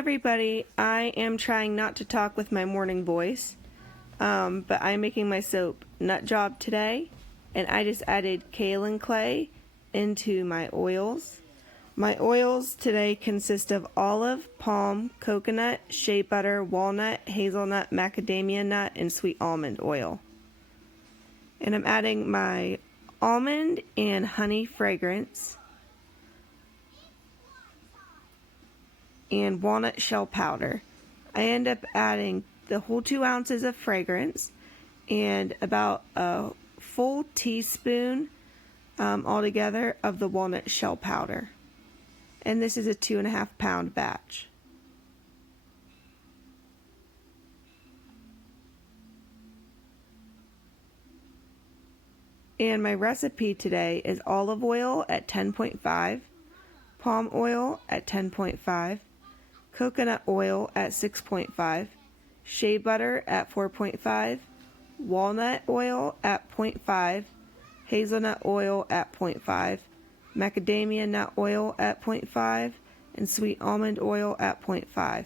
everybody, I am trying not to talk with my morning voice, but I'm making my soap Nut Job today, and I just added kaolin clay into my oils. My oils today consist of olive, palm, coconut, shea butter, walnut, hazelnut, macadamia nut, and sweet almond oil. And I'm adding my almond and honey fragrance and walnut shell powder. I end up adding the whole 2 ounces of fragrance and about a full teaspoon altogether of the walnut shell powder. And this is a 2.5 pound batch. And my recipe today is olive oil at 10.5, palm oil at 10.5, coconut oil at 6.5, shea butter at 4.5, walnut oil at 0.5, hazelnut oil at 0.5, macadamia nut oil at 0.5, and sweet almond oil at 0.5.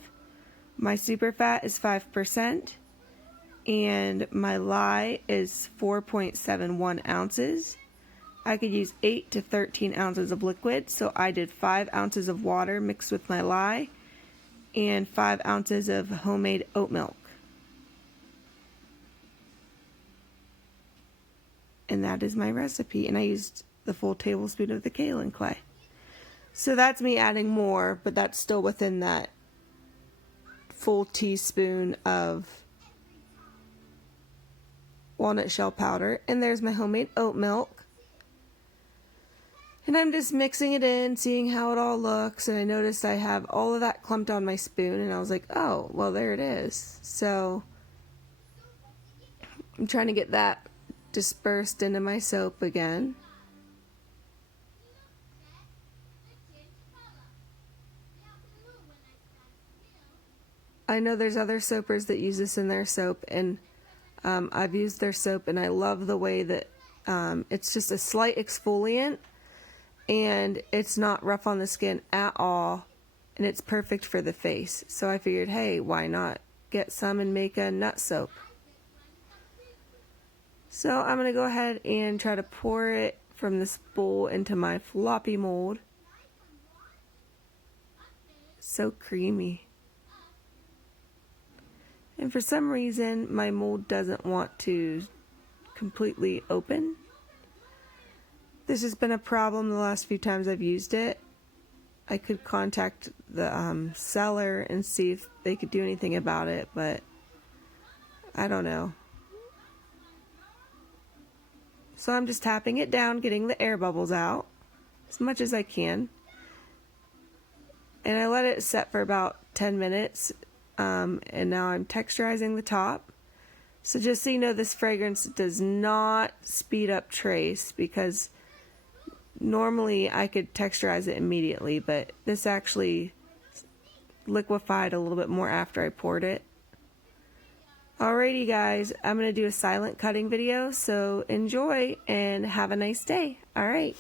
My super fat is 5%, and my lye is 4.71 ounces. I could use 8 to 13 ounces of liquid, so I did 5 ounces of water mixed with my lye and 5 ounces of homemade oat milk. And that is my recipe, and I used the full tablespoon of the kaolin clay. So that's me adding more, but that's still within that full teaspoon of walnut shell powder. And there's my homemade oat milk. And I'm just mixing it in, seeing how it all looks, and I noticed I have all of that clumped on my spoon, and I was like, oh, well, there it is. So I'm trying to get that dispersed into my soap again. I know there's other soapers that use this in their soap, and I've used their soap, and I love the way that it's just a slight exfoliant, and it's not rough on the skin at all, and it's perfect for the face. So I figured, hey, why not get some and make a nut soap? So I'm going to go ahead and try to pour it from this bowl into my floppy mold. So creamy. And for some reason, my mold doesn't want to completely open. This has been a problem the last few times I've used it. I could contact the seller and see if they could do anything about it, but I don't know. So I'm just tapping it down, getting the air bubbles out as much as I can. And I let it set for about 10 minutes. And now I'm texturizing the top. So just so you know, this fragrance does not speed up trace, because normally I could texturize it immediately, but this actually liquefied a little bit more after I poured it. Alrighty guys, I'm going to do a silent cutting video, so enjoy and have a nice day. Alright,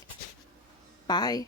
bye.